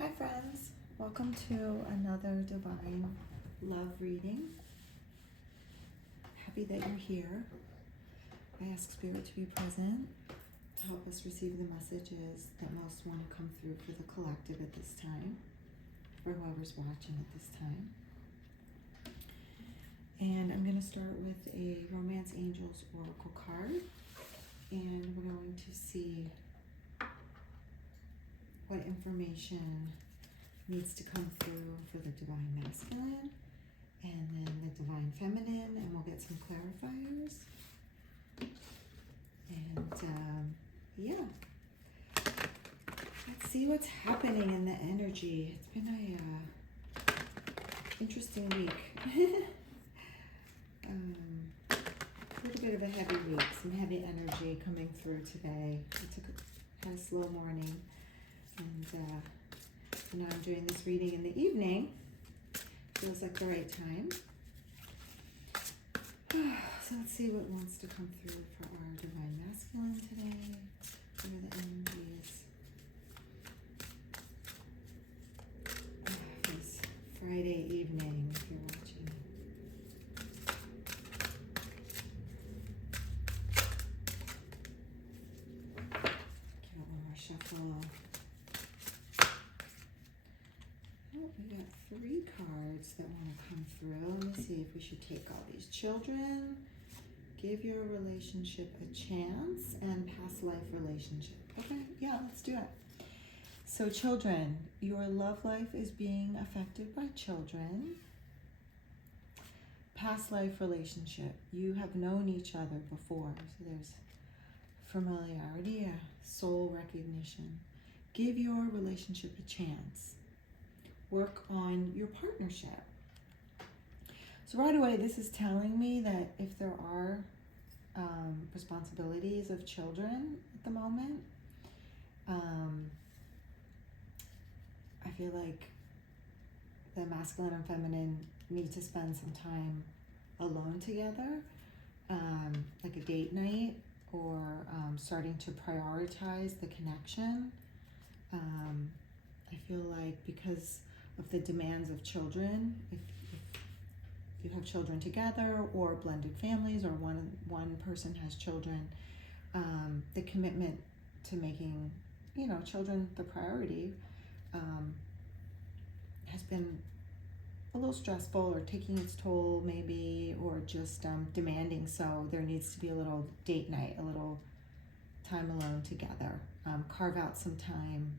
Hi friends, welcome to another Divine Love reading. Happy that you're here. I ask Spirit to be present to help us receive the messages that most want to come through for the collective at this time, for whoever's watching at this time. And I'm going to start with a Romance Angels Oracle card, and we're going to see what information needs to come through for the Divine Masculine and then the Divine Feminine, and we'll get some clarifiers. And yeah, let's see what's happening in the energy. It's been a interesting week. A little bit of a heavy week, some heavy energy coming through today. Had a slow morning. And so now I'm doing this reading in the evening. Feels like the right time. So let's see what wants to come through for our Divine Masculine today. What are the energies? This Friday evening, if you're watching. Give it one more shuffle. We got 3 cards that want to come through. Let me see if we should take all these. Children, give your relationship a chance, and past life relationship. Okay, yeah, let's do it. So children, your love life is being affected by children. Past life relationship, you have known each other before. So there's familiarity, soul recognition. Give your relationship a chance. Work on your partnership. So right away, this is telling me that if there are responsibilities of children at the moment, I feel like the masculine and feminine need to spend some time alone together, like a date night, or starting to prioritize the connection. I feel like because of the demands of children, if you have children together or blended families, or one person has children, the commitment to making children the priority has been a little stressful, or taking its toll maybe, or just demanding. So there needs to be a little date night, a little time alone together. Carve out some time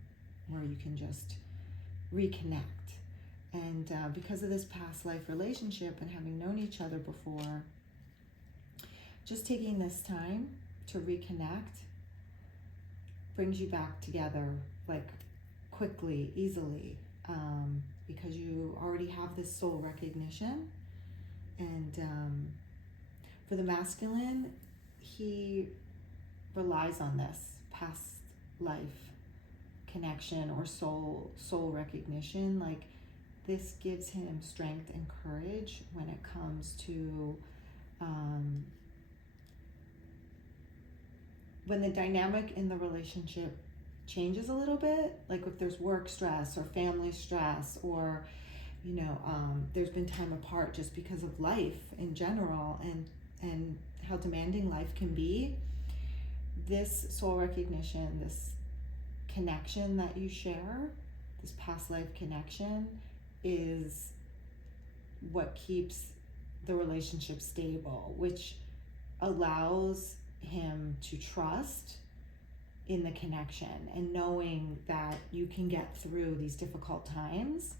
where you can just reconnect. And because of this past life relationship and having known each other before, just taking this time to reconnect brings you back together, like quickly, easily, because you already have this soul recognition. And for the masculine, he relies on this past life connection or soul recognition. Like, this gives him strength and courage when it comes to when the dynamic in the relationship changes a little bit, like if there's work stress or family stress, or there's been time apart just because of life in general, and how demanding life can be. This soul recognition, this connection that you share, this past life connection, is what keeps the relationship stable, which allows him to trust in the connection and knowing that you can get through these difficult times.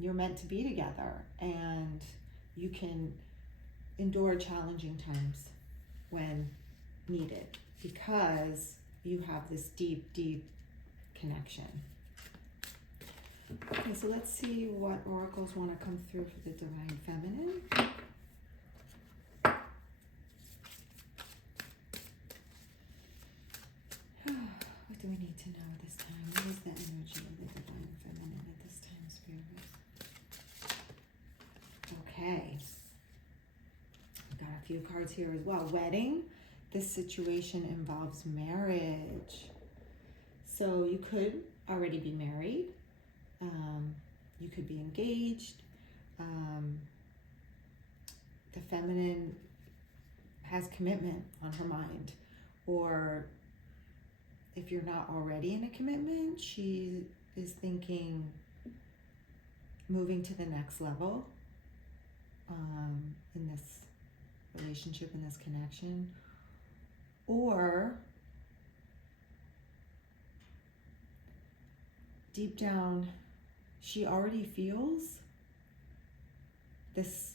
You're meant to be together, and you can endure challenging times when needed, because you have this deep, deep connection. Okay, so let's see what oracles want to come through for the Divine Feminine. What do we need to know this time? What is the energy of the Divine Feminine at this time, Spirit? Okay. We've got a few cards here as well. Wedding. This situation involves marriage. So you could already be married. You could be engaged. The feminine has commitment on her mind. Or if you're not already in a commitment, she is thinking moving to the next level in this relationship, in this connection. Or deep down, she already feels this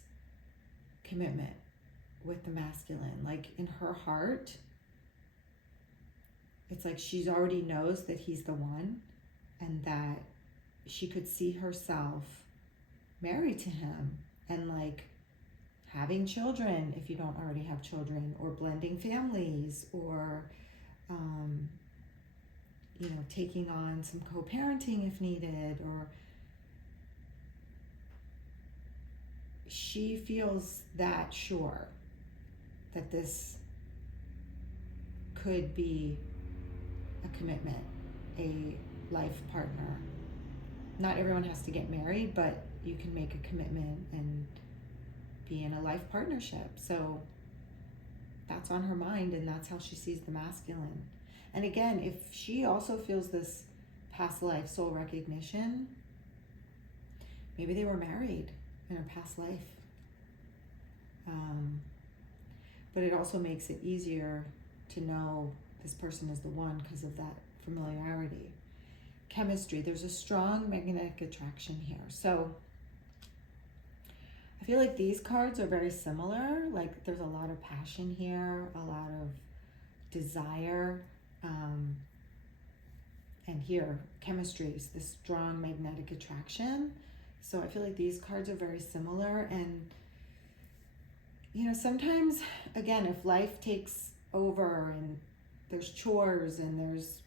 commitment with the masculine. Like in her heart, it's like she's already knows that he's the one, and that she could see herself married to him and like having children if you don't already have children, or blending families, or taking on some co-parenting if needed. Or she feels that sure that this could be a commitment, a life partner. Not everyone has to get married, but you can make a commitment and be in a life partnership. So that's on her mind, and that's how she sees the masculine. And again, if she also feels this past life soul recognition, maybe they were married in a past life. But it also makes it easier to know this person is the one because of that familiarity. Chemistry, there's a strong magnetic attraction here. So I feel like these cards are very similar. Like there's a lot of passion here, a lot of desire. And here, chemistry is this strong magnetic attraction. So I feel like these cards are very similar. And, sometimes, again, if life takes over and there's chores and there's,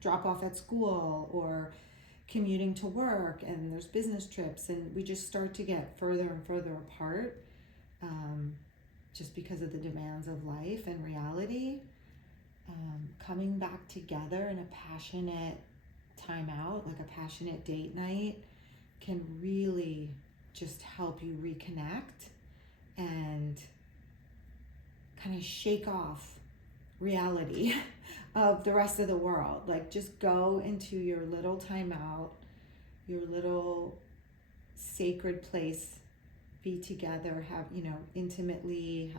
drop off at school or commuting to work, and there's business trips, and we just start to get further and further apart, just because of the demands of life and reality, coming back together in a passionate time out, like a passionate date night, can really just help you reconnect and kind of shake off reality of the rest of the world. Like just go into your little timeout, your little sacred place, be together, have, intimately,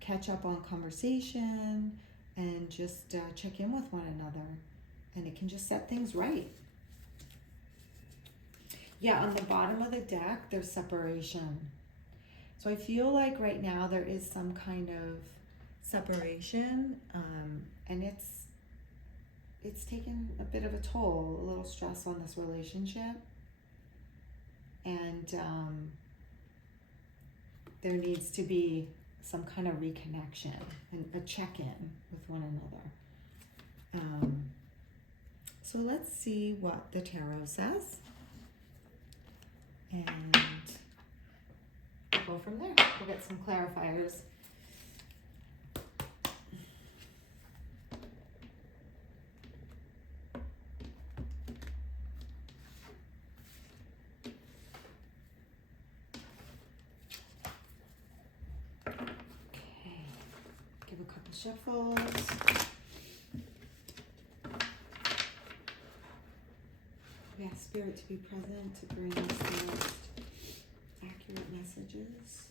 catch up on conversation, and just check in with one another. And it can just set things right. Yeah, on the bottom of the deck, there's separation. So I feel like right now there is some kind of separation, and it's taken a bit of a toll, a little stress on this relationship. And there needs to be some kind of reconnection and a check-in with one another. So let's see what the tarot says. And we'll go from there. We'll get some clarifiers. Okay, give a couple shuffles. We ask Spirit to be present to bring us the most accurate messages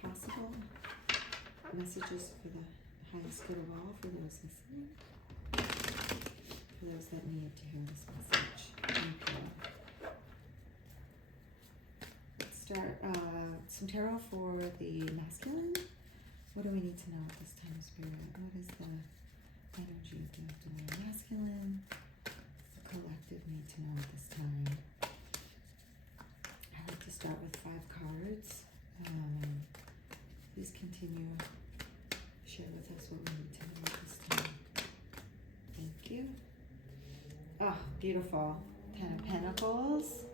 possible. Messages for the highest good of all, for those listening, for those that need to hear this message. Thank you. Let's start some tarot for the masculine. What do we need to know at this time, Spirit? What is the energy of the afternoon masculine? Collective need to know at this time. I like to start with 5 cards. Please continue to share with us what we need to know at this time. Thank you. Oh, beautiful. 10 of Pentacles.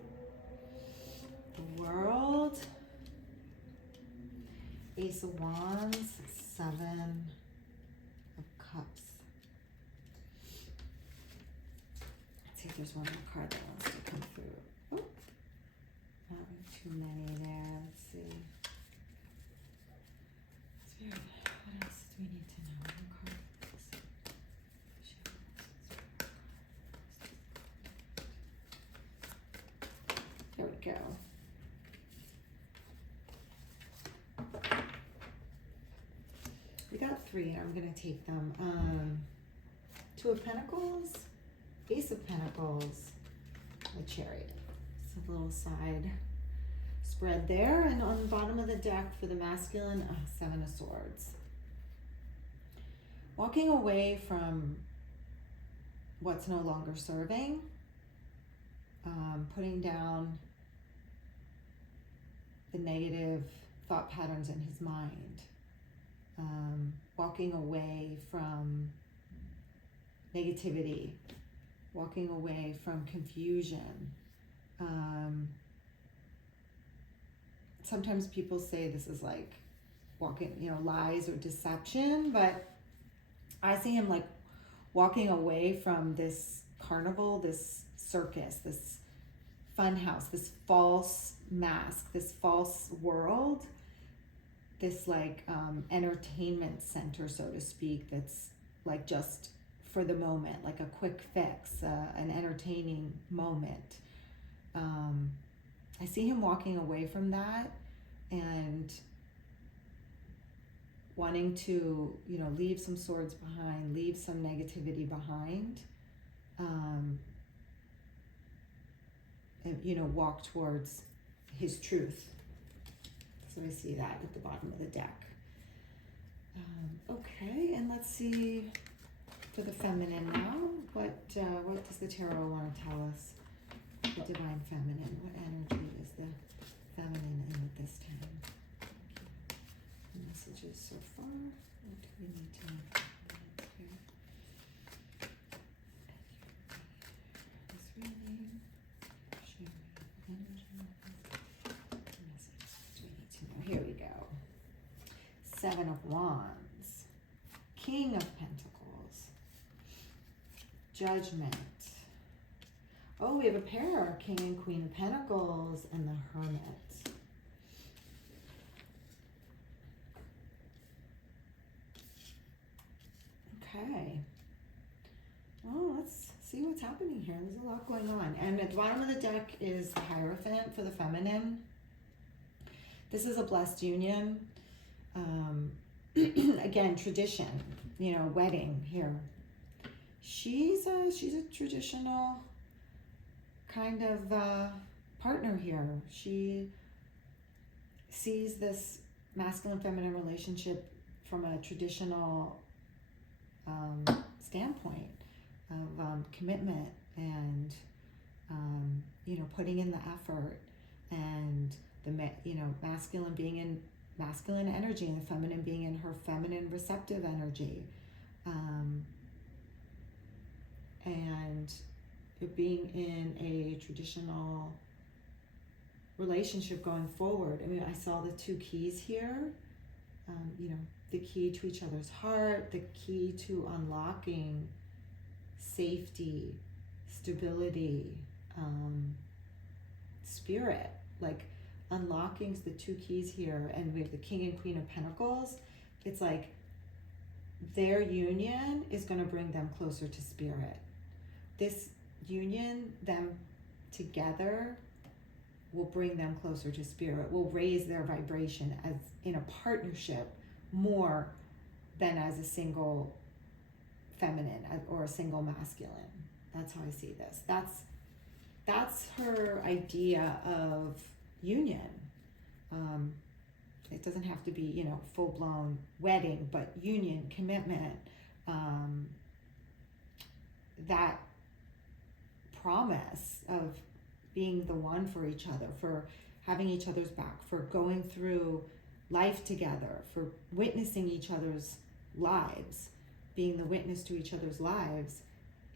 The World. Ace of Wands. 7 of Cups. there's one more card that wants to come through. Oh, not too many there. Let's see. Spirit, what else do we need to know? One card. There we go. We got 3, and I'm going to take them. 2 of Pentacles, Ace of Pentacles, the Chariot. It's a little side spread there. And on the bottom of the deck for the masculine, 7 of Swords. Walking away from what's no longer serving, putting down the negative thought patterns in his mind, walking away from negativity, walking away from confusion. Sometimes people say this is like walking, lies or deception, but I see him like walking away from this carnival, this circus, this fun house, this false mask, this false world, this like entertainment center, so to speak, that's like just for the moment, like a quick fix, an entertaining moment. I see him walking away from that and wanting to, leave some swords behind, leave some negativity behind, and, walk towards his truth. So I see that at the bottom of the deck. Okay, and let's see for the feminine now. What does the tarot want to tell us? The divine feminine. What energy is the feminine in at this time? Messages so far. What do we need to know here? This reading. Sharing energy. Messages. What do we need to know? Here we go. 7 of Wands. King of Pentacles. Judgment. Oh, we have a pair, King and Queen of Pentacles and the Hermit. Okay. Well, let's see what's happening here. There's a lot going on. And at the bottom of the deck is the Hierophant for the feminine. This is a blessed union. Again, tradition, wedding here. She's a traditional kind of partner here. She sees this masculine-feminine relationship from a traditional standpoint of commitment and putting in the effort, and the masculine being in masculine energy and the feminine being in her feminine receptive energy, and being in a traditional relationship going forward. I mean, I saw the 2 keys here, the key to each other's heart, the key to unlocking safety, stability, spirit, like unlocking the 2 keys here. And we have the King and Queen of Pentacles. It's like their union is going to bring them closer to spirit. This union, them together, will bring them closer to spirit, will raise their vibration as in a partnership more than as a single feminine or a single masculine. That's how I see this. That's her idea of union. It doesn't have to be, full-blown wedding, but union, commitment, that promise of being the one for each other, for having each other's back, for going through life together, for witnessing each other's lives, being the witness to each other's lives,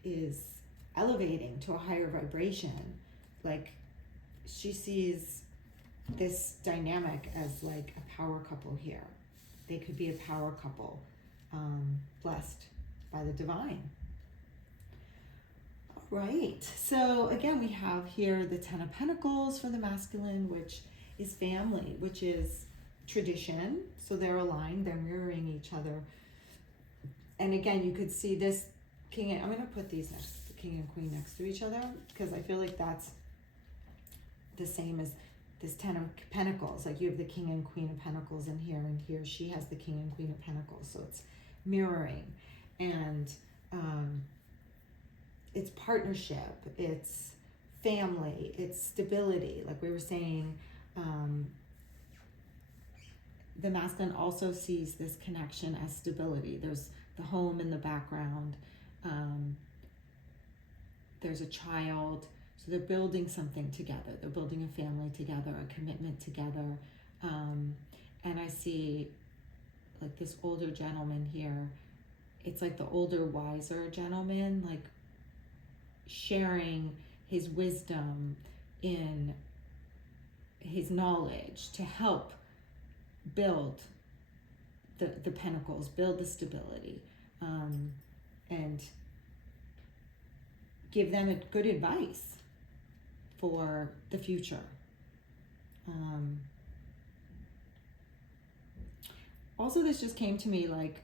is elevating to a higher vibration. Like, she sees this dynamic as like a power couple here. They could be a power couple, blessed by the divine. Right. So again, we have here the Ten of Pentacles for the masculine, which is family, which is tradition. So they're aligned, they're mirroring each other. And again, you could see this king, I'm going to put these next, the king and queen next to each other, because I feel like that's the same as this Ten of Pentacles. Like you have the king and queen of pentacles in here, and here she has the king and queen of pentacles. So it's mirroring. And it's partnership, it's family, it's stability. Like we were saying, the masculine also sees this connection as stability. There's the home in the background. There's a child. So they're building something together. They're building a family together, a commitment together. And I see like this older gentleman here. It's like the older, wiser gentleman, like sharing his wisdom in his knowledge to help build the pentacles, build the stability, and give them a good advice for the future. Also, this just came to me, like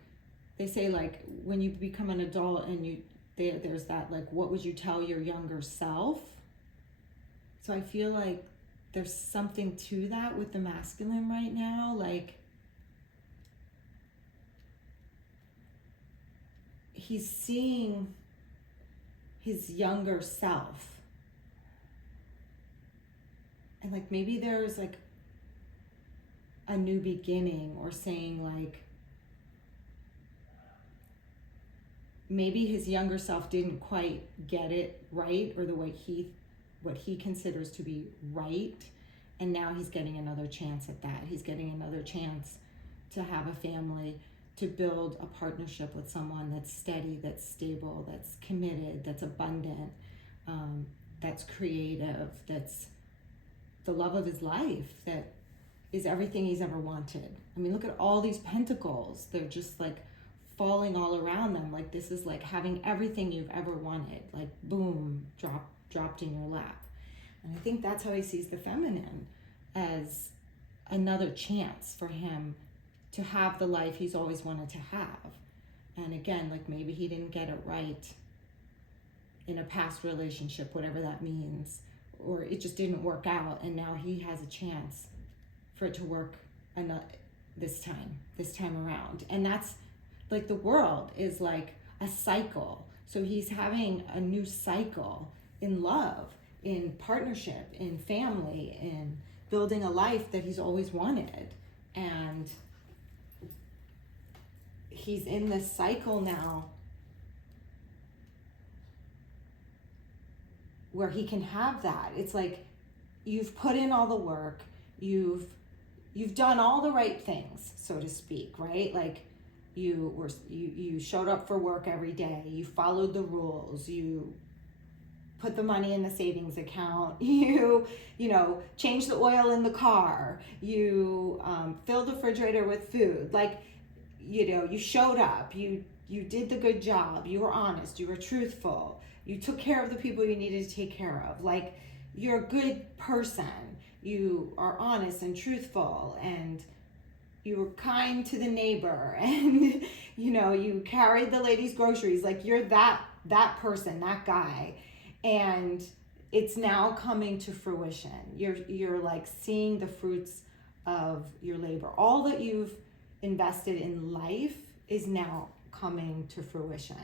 they say, like when you become an adult and there's that, like, what would you tell your younger self? So I feel like there's something to that with the masculine right now. Like he's seeing his younger self, and like maybe there's like a new beginning, or saying like maybe his younger self didn't quite get it right, or the way what he considers to be right, and now he's getting another chance at that. He's getting another chance to have a family, to build a partnership with someone that's steady, that's stable, that's committed, that's abundant, that's creative, that's the love of his life, that is everything he's ever wanted. I mean, look at all these pentacles. They're just like falling all around them. Like this is like having everything you've ever wanted, like boom, dropped in your lap. And I think that's how he sees the feminine, as another chance for him to have the life he's always wanted to have. And again, like maybe he didn't get it right in a past relationship, whatever that means, or it just didn't work out, and now he has a chance for it to work this time around. And that's like, the world is like a cycle. So he's having a new cycle in love, in partnership, in family, in building a life that he's always wanted. And he's in this cycle now where he can have that. It's like you've put in all the work, you've done all the right things, so to speak, right? Like you showed up for work every day, you followed the rules, you put the money in the savings account, you changed the oil in the car, you filled the refrigerator with food, like you showed up, you did the good job, you were honest, you were truthful, you took care of the people you needed to take care of. Like, you're a good person, you are honest and truthful, and you were kind to the neighbor, and you carried the lady's groceries. Like, you're that person, that guy. And it's now coming to fruition. You're like seeing the fruits of your labor. All that you've invested in life is now coming to fruition.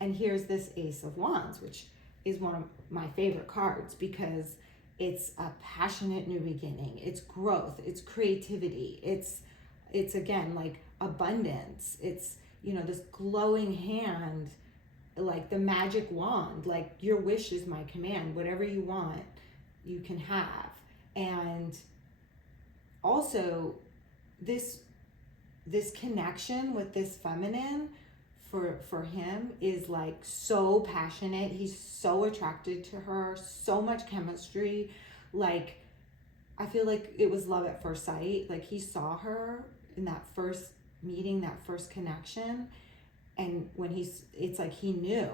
And here's this Ace of Wands, which is one of my favorite cards, because it's a passionate new beginning. It's growth, it's creativity, it's again like abundance. It's this glowing hand, like the magic wand, like your wish is my command. Whatever you want, you can have. And also this connection with this feminine for him is like so passionate. He's so attracted to her, so much chemistry. Like, I feel like it was love at first sight. Like, he saw her in that first meeting, that first connection, and when it's like he knew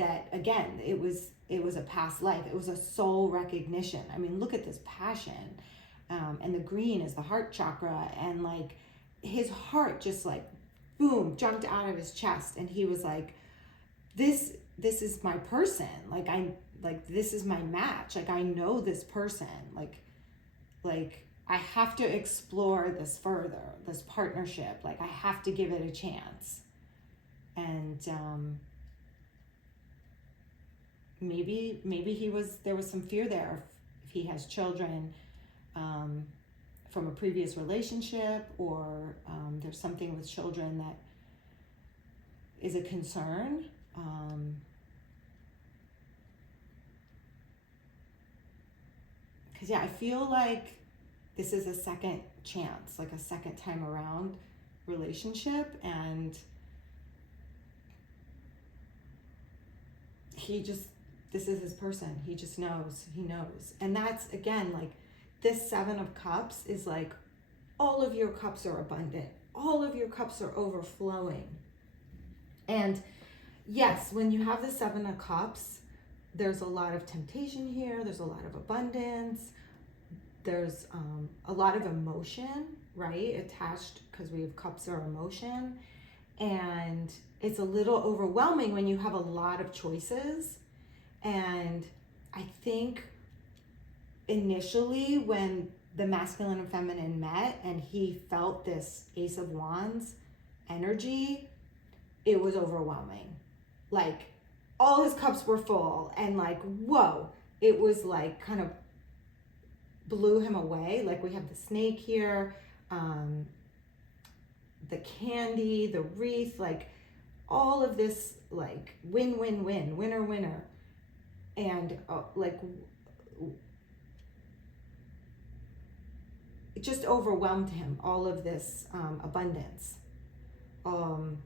that again, it was a past life. It was a soul recognition. I mean, look at this passion. And the green is the heart chakra, and like his heart just like boom jumped out of his chest, and he was like, this is my person. Like this is my match. Like I know this person. Like I have to explore this further, this partnership. Like I have to give it a chance. And maybe there was some fear there if he has children from a previous relationship, or there's something with children that is a concern. Because I feel like this is a second chance, like a second time around relationship, and this is his person. He just knows. He knows. And that's, again, like this 7 of Cups is like all of your cups are abundant. All of your cups are overflowing. And yes, when you have the 7 of Cups, there's a lot of temptation here. There's a lot of abundance. There's a lot of emotion, right? Attached, because we have cups are emotion. And it's a little overwhelming when you have a lot of choices. And I think initially when the masculine and feminine met and he felt this Ace of Wands energy, it was overwhelming. Like all his cups were full, and like, whoa, it was like kind of blew him away. Like we have the snake here, the candy, the wreath, like all of this, like win, win, win, winner, winner. And like it just overwhelmed him, all of this abundance, all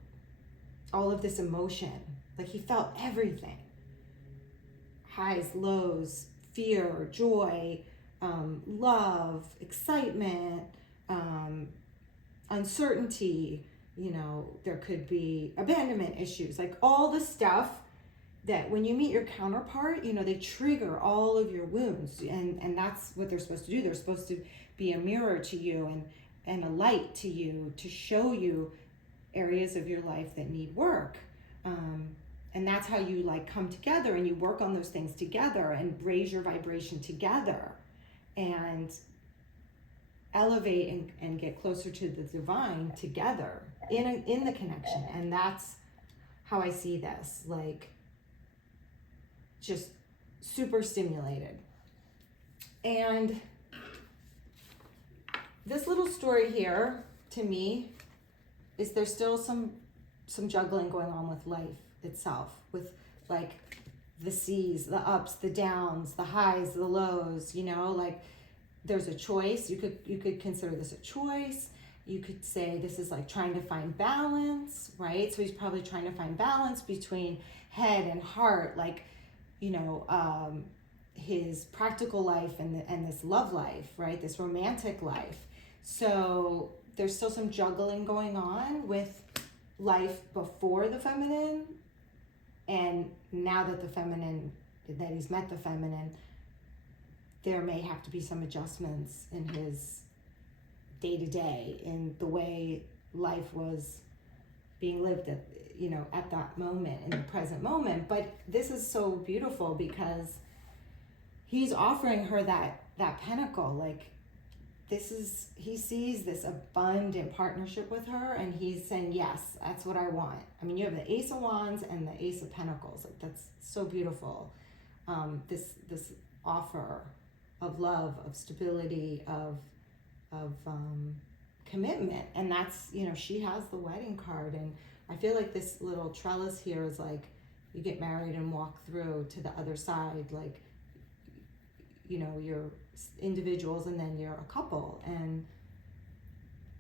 of this emotion. Like he felt everything, highs, lows, fear, joy, love, excitement, uncertainty. You know, there could be abandonment issues, like all the stuff that when you meet your counterpart, you know, they trigger all of your wounds, and that's what they're supposed to do. They're supposed to be a mirror to you and a light to you, to show you areas of your life that need work. And that's how you like come together and you work on those things together and raise your vibration together and elevate and get closer to the divine together in the connection. And that's how I see this, like just super stimulated. And this little story here to me is there's still some juggling going on with life itself, with like the seas, the ups, the downs, the highs, the lows, you know, like there's a choice. You could consider this a choice. You could say this is like trying to find balance, right? So he's probably trying to find balance between head and heart, like, you know, his practical life and this love life, right? This romantic life. So there's still some juggling going on with life before the feminine, and now that that he's met the feminine, there may have to be some adjustments in his day-to-day, in the way life was being lived at, you know, at that moment, in the present moment. But this is so beautiful because he's offering her that pinnacle, like he sees this abundant partnership with her, and he's saying, yes, that's what I want. I mean, you have the Ace of Wands and the Ace of Pentacles. Like, that's so beautiful. This offer of love, of stability, of commitment. And that's, you know, she has the wedding card, and I feel like this little trellis here is like you get married and walk through to the other side, like, you know, you're individuals and then you're a couple, and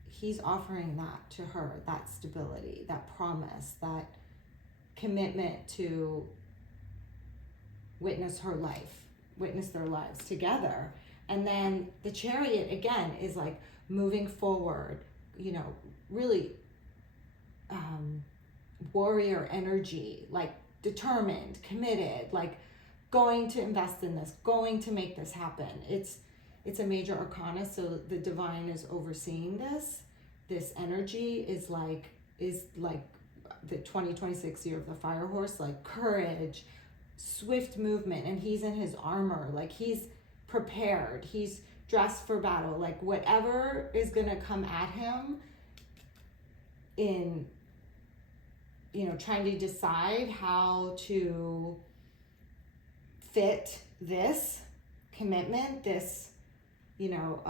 he's offering that to her, that stability, that promise, that commitment to witness her life, witness their lives together. And then the Chariot again is like moving forward, you know, really warrior energy, like determined, committed, like going to invest in this, going to make this happen. It's a major arcana, so the divine is overseeing this. This energy is like the 2026 year of the fire horse, like courage, swift movement, and he's in his armor, like he's prepared, he's dressed for battle, like whatever is gonna come at him in, you know, trying to decide how to fit this commitment, this, you know,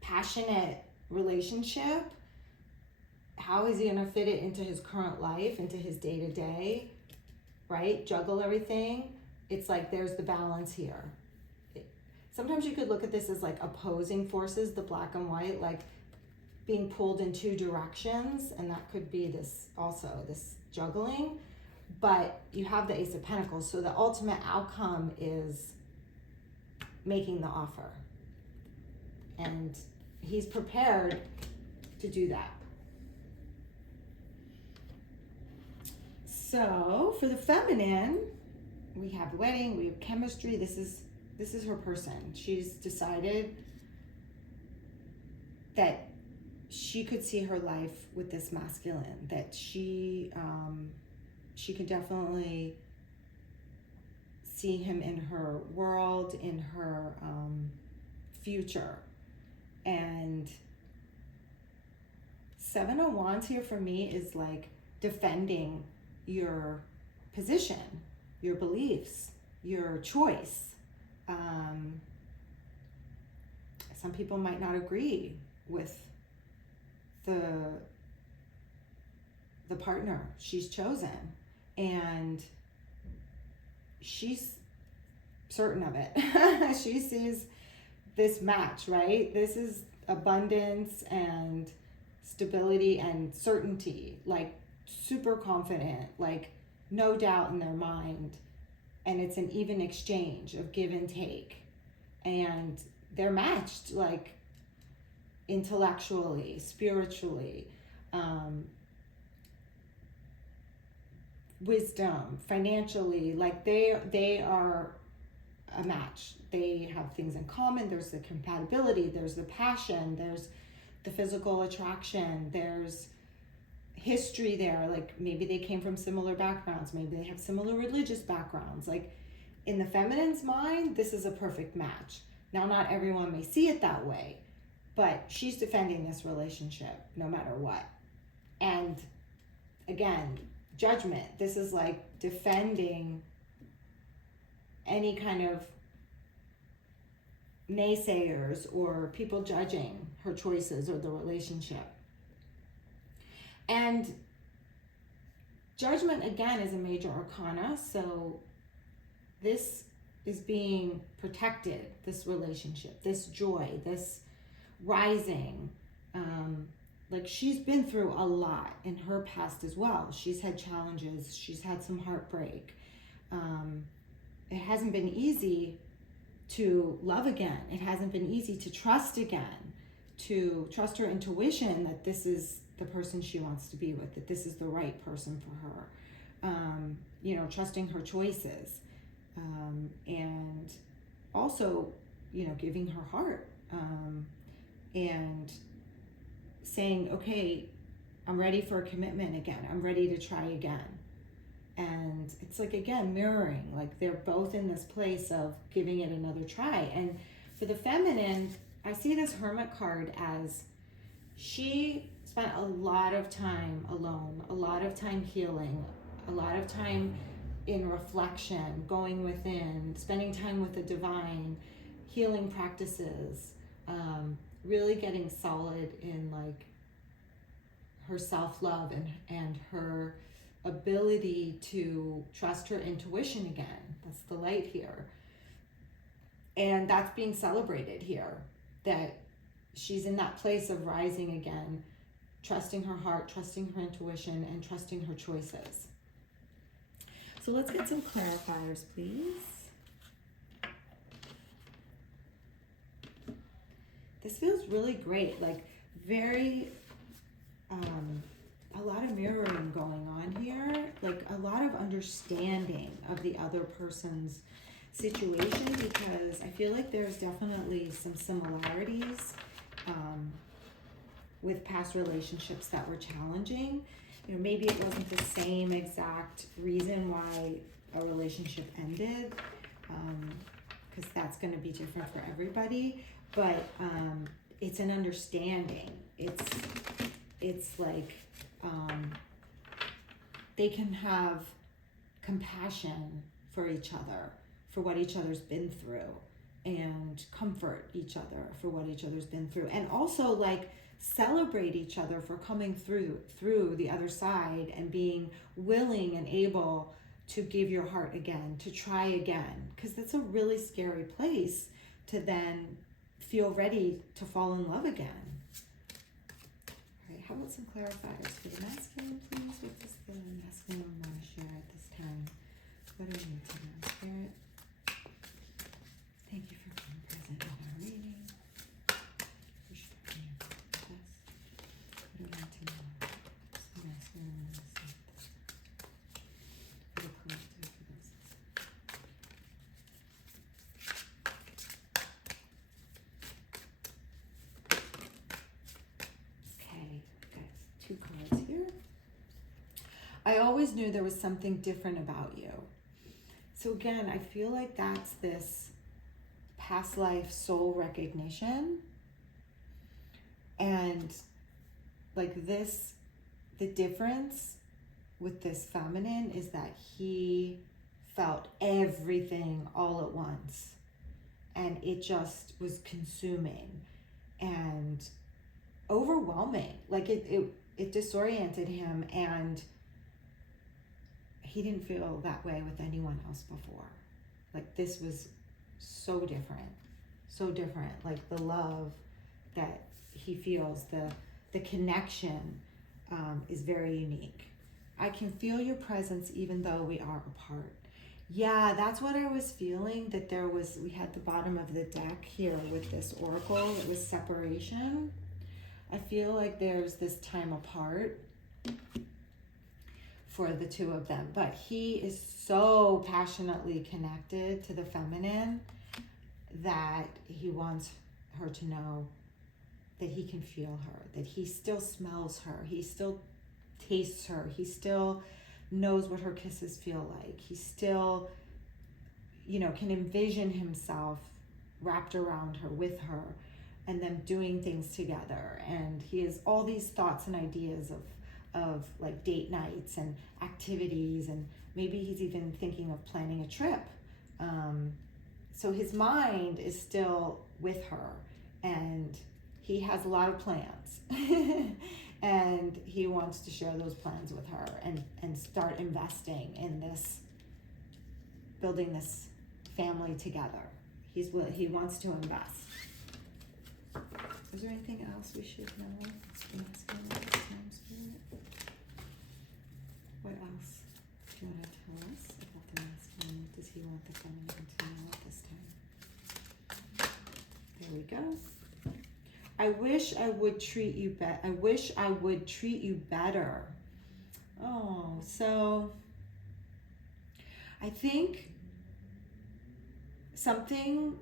passionate relationship. How is he going to fit it into his current life, into his day-to-day, right? Juggle everything. It's like there's the balance here. Sometimes you could look at this as like opposing forces, the black and white, like being pulled in two directions, and that could be this also, this juggling. But you have the Ace of Pentacles, so the ultimate outcome is making the offer. And he's prepared to do that. So for the feminine, we have wedding, we have chemistry. This is her person. She's decided that she could see her life with this masculine, that she could definitely see him in her world, in her future. And Seven of Wands here for me is like defending your position, your beliefs, your choice. Some people might not agree with the partner she's chosen, and she's certain of it. She sees this match, right? This is abundance and stability and certainty, like super confident, like no doubt in their mind. And it's an even exchange of give and take. And they're matched, like intellectually, spiritually, wisdom, financially, like they are a match. They have things in common. There's the compatibility, there's the passion, there's the physical attraction, there's history there, like maybe they came from similar backgrounds, maybe they have similar religious backgrounds. Like in the feminine's mind, this is a perfect match. Now, not everyone may see it that way, but she's defending this relationship no matter what. And again, judgment, this is like defending any kind of naysayers or people judging her choices or the relationship. And judgment, again, is a major arcana, so this is being protected, this relationship, this joy, this rising. Like she's been through a lot in her past as well. She's had challenges, she's had some heartbreak. It hasn't been easy to love again. It hasn't been easy to trust again, to trust her intuition that this is the person she wants to be with, that this is the right person for her. You know, trusting her choices. And also, you know, giving her heart. And saying, okay, I'm ready for a commitment again. I'm ready to try again. And it's like, again, mirroring, like they're both in this place of giving it another try. And for the feminine, I see this Hermit card as she spent a lot of time alone, a lot of time healing, a lot of time in reflection, going within, spending time with the divine, healing practices, really getting solid in like her self-love and her ability to trust her intuition again. That's the light here. And that's being celebrated here, that she's in that place of rising again, trusting her heart, trusting her intuition, and trusting her choices. So let's get some clarifiers, please. This feels really great, like very, a lot of mirroring going on here. like a lot of understanding of the other person's situation, because I feel like there's definitely some similarities with past relationships that were challenging. You know, maybe it wasn't the same exact reason why a relationship ended, because that's going to be different for everybody. But it's an understanding. It's like they can have compassion for each other, for what each other's been through, and comfort each other for what each other's been through, and also like celebrate each other for coming through the other side and being willing and able to give your heart again, to try again, because that's a really scary place to then feel ready to fall in love again. All right, how about some clarifiers for the masculine, please? What does the masculine want to share at this time? What do we need to know? Spirit, thank you for being present in our reading. For sharing with us. What do we need to know? What's the masculine want to say? For the collective, for this. Okay, got 2 cards here. I always knew there was something different about you. So again, I feel like that's this past life soul recognition. And like this, the difference with this feminine is that he felt everything all at once. And it just was consuming and overwhelming. Like it disoriented him, and he didn't feel that way with anyone else before. Like this was so different, so different. Like the love that he feels, the connection is very unique. I can feel your presence even though we are apart. Yeah, that's what I was feeling, that we had the bottom of the deck here with this oracle. It was separation. I feel like there's this time apart for the two of them, but he is so passionately connected to the feminine that he wants her to know that he can feel her, that he still smells her, he still tastes her, he still knows what her kisses feel like, he still, you know, can envision himself wrapped around her, with her, and them doing things together. And he has all these thoughts and ideas of like date nights and activities, and maybe he's even thinking of planning a trip. So his mind is still with her, and he has a lot of plans and he wants to share those plans with her and start investing in this, building this family together. He wants to invest. Is there anything else we should know? What else do you want to tell us about the masculine? Does he want the feminine to know at this time? There we go. I wish I would treat you better. I wish I would treat you better. Oh, so I think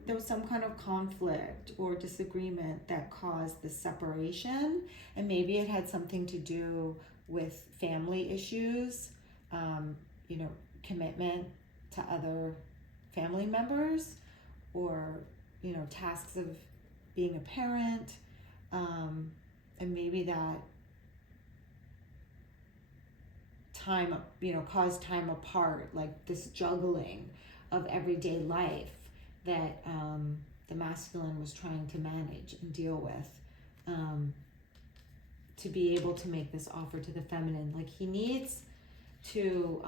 there was some kind of conflict or disagreement that caused the separation, and maybe it had something to do with family issues, you know, commitment to other family members, or, you know, tasks of being a parent, and maybe that time, you know, caused time apart, like this juggling of everyday life that the masculine was trying to manage and deal with, to be able to make this offer to the feminine. Like he needs to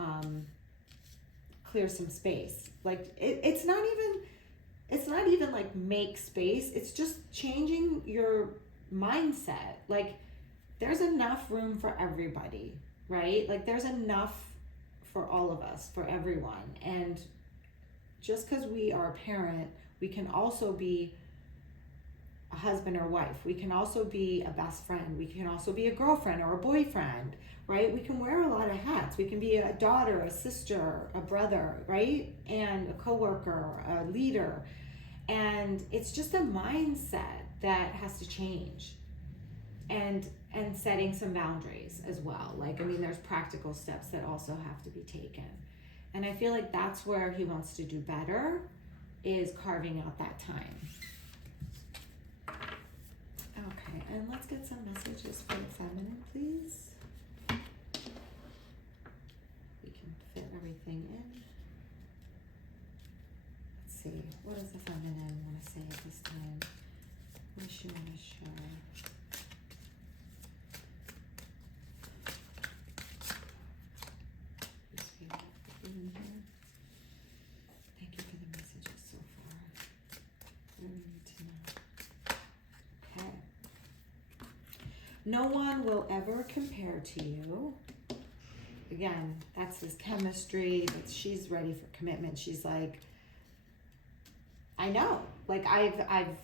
clear some space. Like it's not even like make space. It's just changing your mindset. Like there's enough room for everybody, right? Like there's enough for all of us, for everyone. And just because we are a parent, we can also be a husband or wife. We can also be a best friend. We can also be a girlfriend or a boyfriend, right? We can wear a lot of hats. parents. We can be a daughter, a sister, a brother, right? And a coworker, a leader. And it's just a mindset that has to change. And setting some boundaries as well. Like, I mean, there's practical steps that also have to be taken. And I feel like that's where he wants to do better, is carving out that time. Okay, and let's get some messages for the feminine, please. We can fit everything in. Let's see, what does the feminine want to say at this time? What does she want to share? Thank you for the messages so far. What do we need to know? Okay. No one will ever compare to you. Again, that's this chemistry. She's ready for commitment. She's like, I know. Like, I've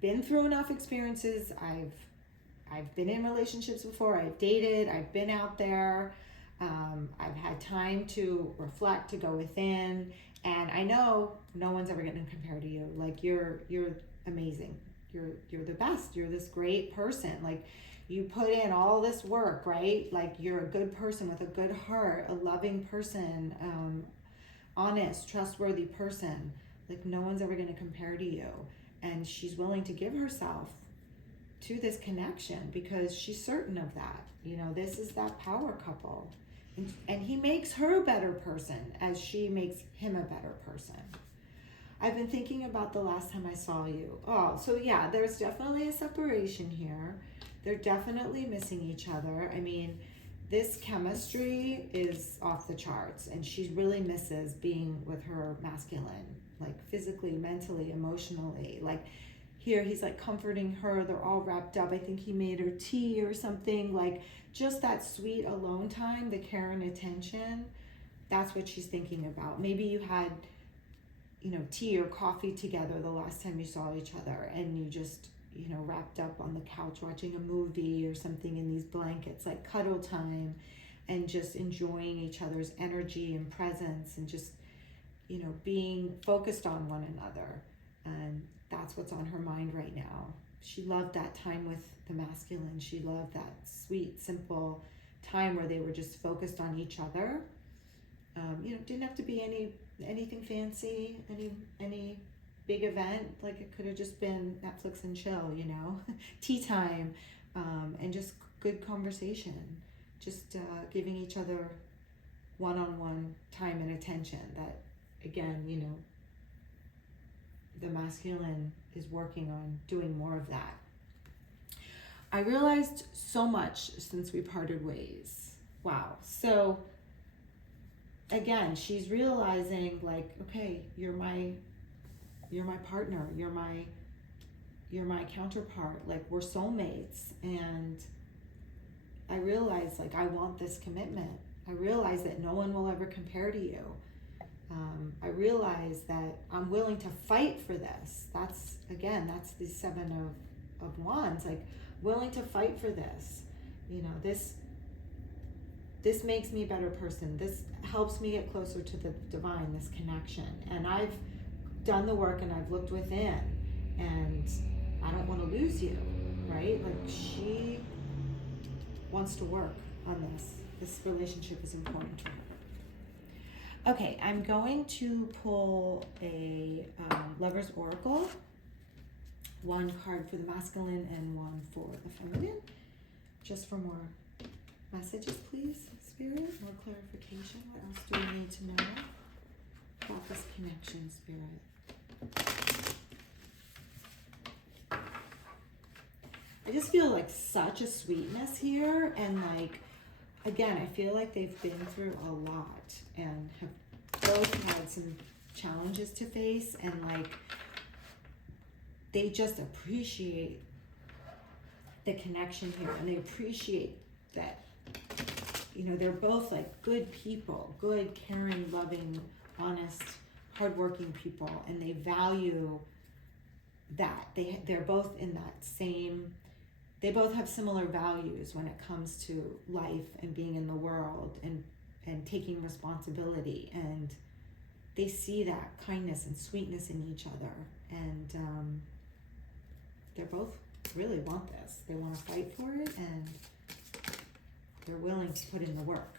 been through enough experiences. I've been in relationships before. I've dated. I've been out there. I've had time to reflect, to go within, and I know no one's ever going to compare to you. Like, you're amazing. You're the best. You're this great person. Like, you put in all this work, right? Like, you're a good person with a good heart, a loving person, honest, trustworthy person. Like, no one's ever going to compare to you. And she's willing to give herself to this connection because she's certain of that. You know, this is that power couple. And he makes her a better person as she makes him a better person. I've been thinking about the last time I saw you. Oh, so yeah, there's definitely a separation here. They're definitely missing each other. I mean, this chemistry is off the charts, and she really misses being with her masculine, like physically, mentally, emotionally. Like, here he's like comforting her. They're all wrapped up. I think he made her tea or something. Like, just that sweet alone time, the care and attention. That's what she's thinking about. Maybe you had, you know, tea or coffee together the last time you saw each other, and you just, you know, wrapped up on the couch watching a movie or something in these blankets, like cuddle time, and just enjoying each other's energy and presence, and just, you know, being focused on one another. And that's what's on her mind right now. She loved that time with the masculine. She loved that sweet, simple time where they were just focused on each other. You know, didn't have to be anything fancy, any big event. Like, it could have just been Netflix and chill, you know, tea time, and just good conversation. Just giving each other one-on-one time and attention. That, again, you know, the masculine is working on doing more of that. I realized so much since we parted ways. Wow. So again, she's realizing, like, okay, you're my partner, you're my counterpart, like, we're soulmates. And I realize, like, I want this commitment. I realize that no one will ever compare to you. I realize that I'm willing to fight for this. That's the Seven of Wands, like, willing to fight for this. You know, this makes me a better person. This helps me get closer to the divine, this connection. And I've done the work, and I've looked within, and I don't want to lose you, right? Like, she wants to work on this. This relationship is important to her. Okay, I'm going to pull a Lover's Oracle. One card for the masculine and one for the feminine. Just for more messages, please, Spirit. More clarification. What else do we need to know about this connection, Spirit? I just feel like such a sweetness here, and like, again, I feel like they've been through a lot and have both had some challenges to face, and like, they just appreciate the connection here, and they appreciate that, you know, they're both like good people, good, caring, loving, honest, hardworking people, and they value that. They're both in that same, they both have similar values when it comes to life and being in the world, and and taking responsibility, and they see that kindness and sweetness in each other, and they're both really want this. They want to fight for it, and they're willing to put in the work.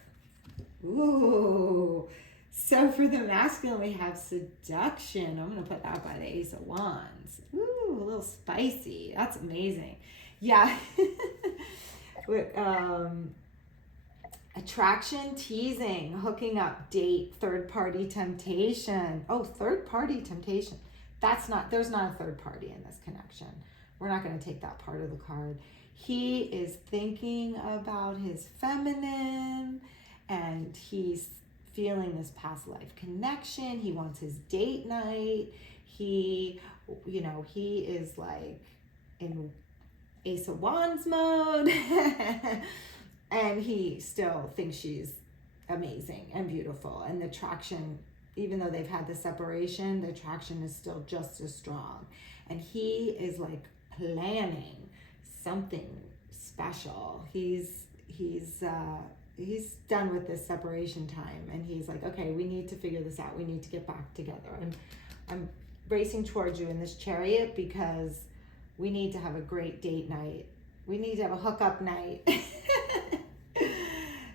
Ooh. So for the masculine, we have seduction. I'm going to put that by the Ace of Wands. Ooh, a little spicy. That's amazing. Yeah. With, attraction, teasing, hooking up, date, third-party temptation. Oh, third-party temptation. There's not a third party in this connection. We're not going to take that part of the card. He is thinking about his feminine, and he's feeling this past life connection. He wants his date night. He is like in Ace of Wands mode. And he still thinks she's amazing and beautiful. And the attraction, even though they've had the separation, the attraction is still just as strong. And he is like planning something special. He's done with this separation time, and he's like, okay, we need to figure this out. We need to get back together. I'm racing towards you in this chariot because we need to have a great date night. We need to have a hookup night.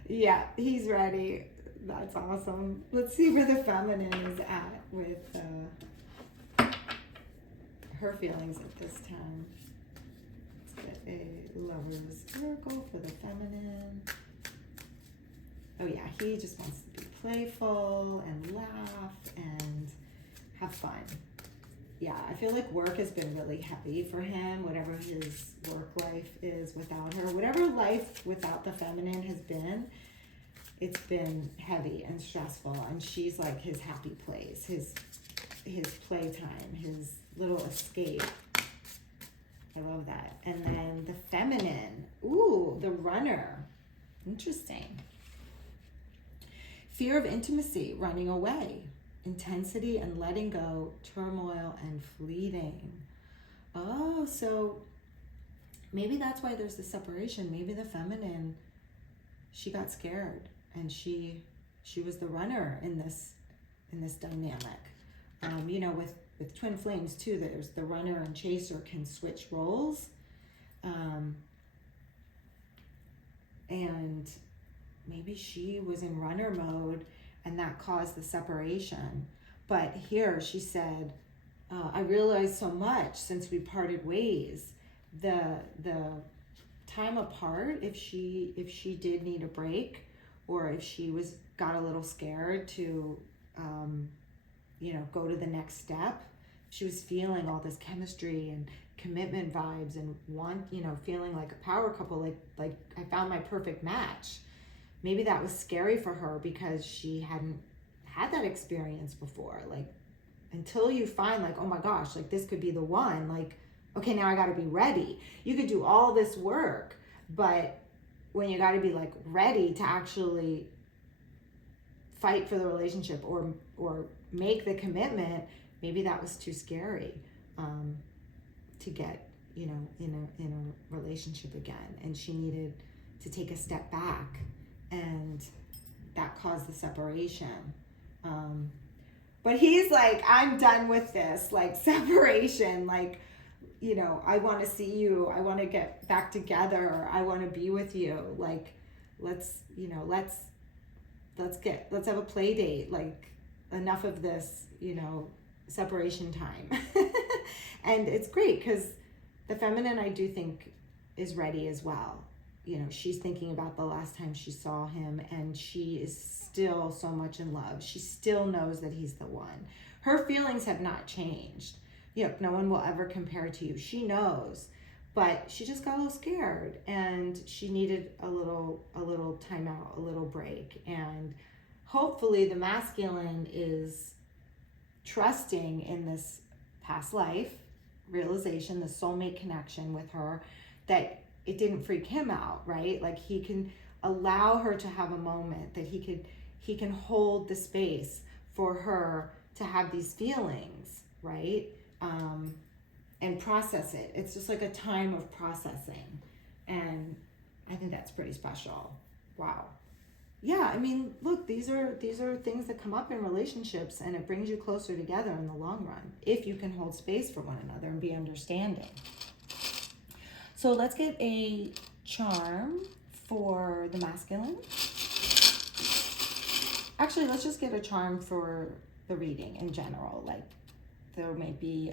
Yeah, he's ready. That's awesome. Let's see where the feminine is at with her feelings at this time. Let's get a lover's oracle for the feminine. Oh yeah, he just wants to be playful and laugh and have fun. Yeah, I feel like work has been really heavy for him, whatever his work life is without her. Whatever life without the feminine has been, it's been heavy and stressful. And she's like his happy place, his playtime, his little escape. I love that. And then the feminine, ooh, the runner. Interesting. Fear of intimacy, running away. Intensity and letting go, turmoil and fleeting. Oh, so maybe that's why there's the separation. Maybe the feminine, she got scared, and she was the runner in this dynamic. With twin flames too, there's the runner and chaser can switch roles. And maybe she was in runner mode, and that caused the separation. But here she said, I realized so much since we parted ways. The time apart, if she did need a break, or if she got a little scared to go to the next step, she was feeling all this chemistry and commitment vibes and feeling like a power couple, like I found my perfect match. Maybe that was scary for her because she hadn't had that experience before. Like, until you find like, oh my gosh, like this could be the one, like, okay, now I got to be ready. You could do all this work, but when you got to be like ready to actually fight for the relationship or make the commitment, maybe that was too scary to get, in a relationship again. And she needed to take a step back, and that caused the separation. But he's like, I'm done with this, like, separation. Like, I want to see you. I want to get back together. I want to be with you. Like, let's have a play date. Like, enough of this, separation time. And it's great because the feminine, I do think, is ready as well. She's thinking about the last time she saw him, and she is still so much in love. She still knows that he's the one. Her feelings have not changed. No one will ever compare to you. She knows, but she just got a little scared, and she needed a little timeout, a little break. And hopefully the masculine is trusting in this past life realization, the soulmate connection with her, that it didn't freak him out, right? Like, he can allow her to have a moment, that he can hold the space for her to have these feelings, right? And process it. It's just like a time of processing. And I think that's pretty special. Wow. yeah, I mean, look, these are things that come up in relationships, and it brings you closer together in the long run if you can hold space for one another and be understanding. So let's get a charm for the masculine. Actually, let's just get a charm for the reading in general. Like, there may be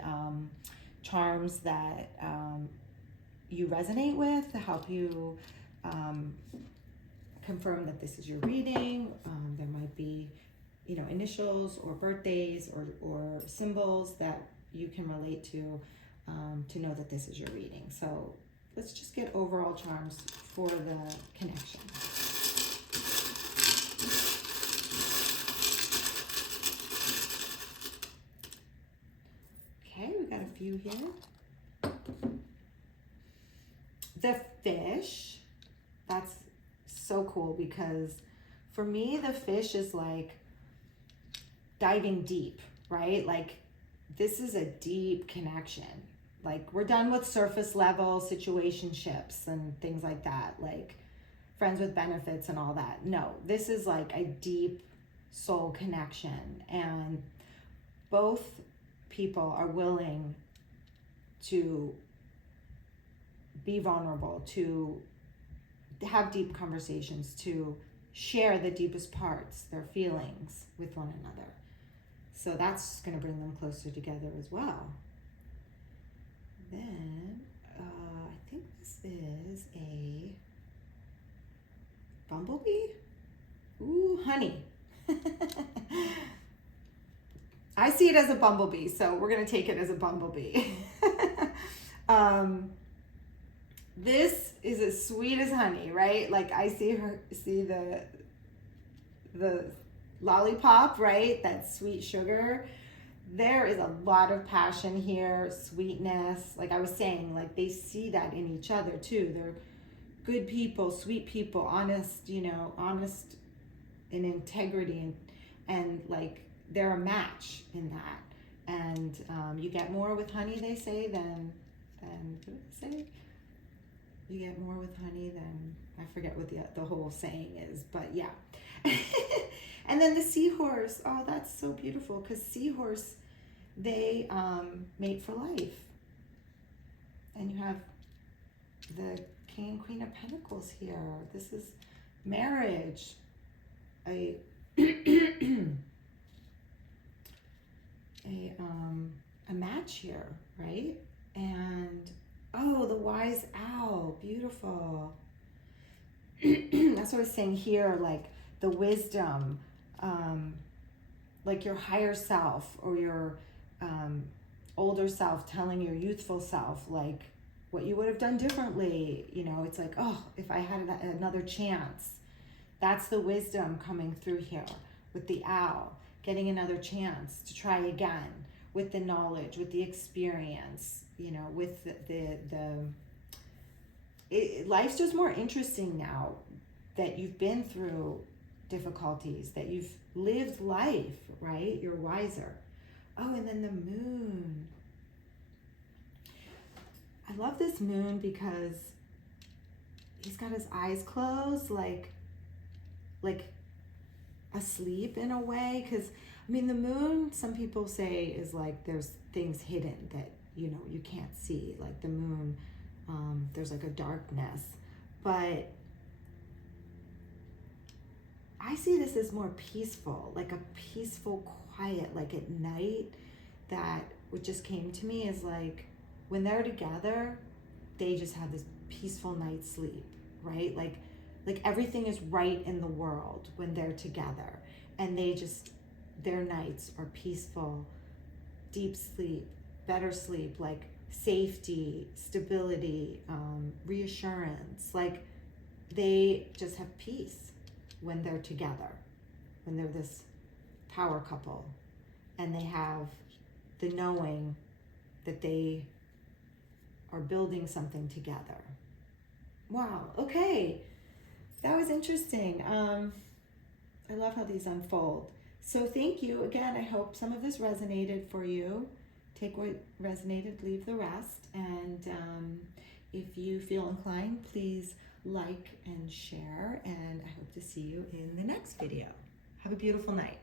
charms that you resonate with to help you confirm that this is your reading. There might be, initials or birthdays or symbols that you can relate to know that this is your reading. So let's just get overall charms for the connection. Okay, we got a few here. The fish, that's so cool, because for me, the fish is like diving deep, right? Like, this is a deep connection. Like, we're done with surface level situationships and things like that, like friends with benefits and all that. No, this is like a deep soul connection, and both people are willing to be vulnerable, to have deep conversations, to share the deepest parts, their feelings with one another. So that's going to bring them closer together as well. Then, I think this is a bumblebee. Ooh, honey. I see it as a bumblebee, so we're going to take it as a bumblebee. This is as sweet as honey, right? Like, I see the lollipop, right? That sweet sugar. There is a lot of passion here, sweetness. Like I was saying, like, they see that in each other too. They're good people, sweet people, honest, honest in integrity, and like, they're a match in that. And you get more with honey, they say, than what did they say? You get more with honey than, I forget what the whole saying is, but yeah. And then the seahorse, oh, that's so beautiful, because seahorse, they mate for life. And you have the King and Queen of Pentacles here. This is marriage, a match here, right? And oh, the wise owl, beautiful. That's what I was saying here, like the wisdom, like your higher self or your older self telling your youthful self, like, what you would have done differently. It's like, oh, if I had another chance. That's the wisdom coming through here with the owl, getting another chance to try again, with the knowledge, with the experience, with life's just more interesting now that you've been through difficulties, that you've lived life, right? You're wiser. Oh, and then the moon. I love this moon because he's got his eyes closed, like asleep in a way. Because the moon, some people say, is like, there's things hidden that you can't see, like the moon. There's like a darkness, but I see this as more peaceful, like a peaceful quiet, like at night. That what just came to me is like, when they're together, they just have this peaceful night's sleep, right? Like everything is right in the world when they're together, and their nights are peaceful, deep sleep, better sleep, like safety, stability, reassurance. Like, they just have peace when they're together, when they're this power couple, and they have the knowing that they are building something together. Wow, okay. That was interesting. I love how these unfold. So thank you. Again, I hope some of this resonated for you. Take what resonated, leave the rest. And if you feel inclined, please like and share, and I hope to see you in the next video. Have a beautiful night.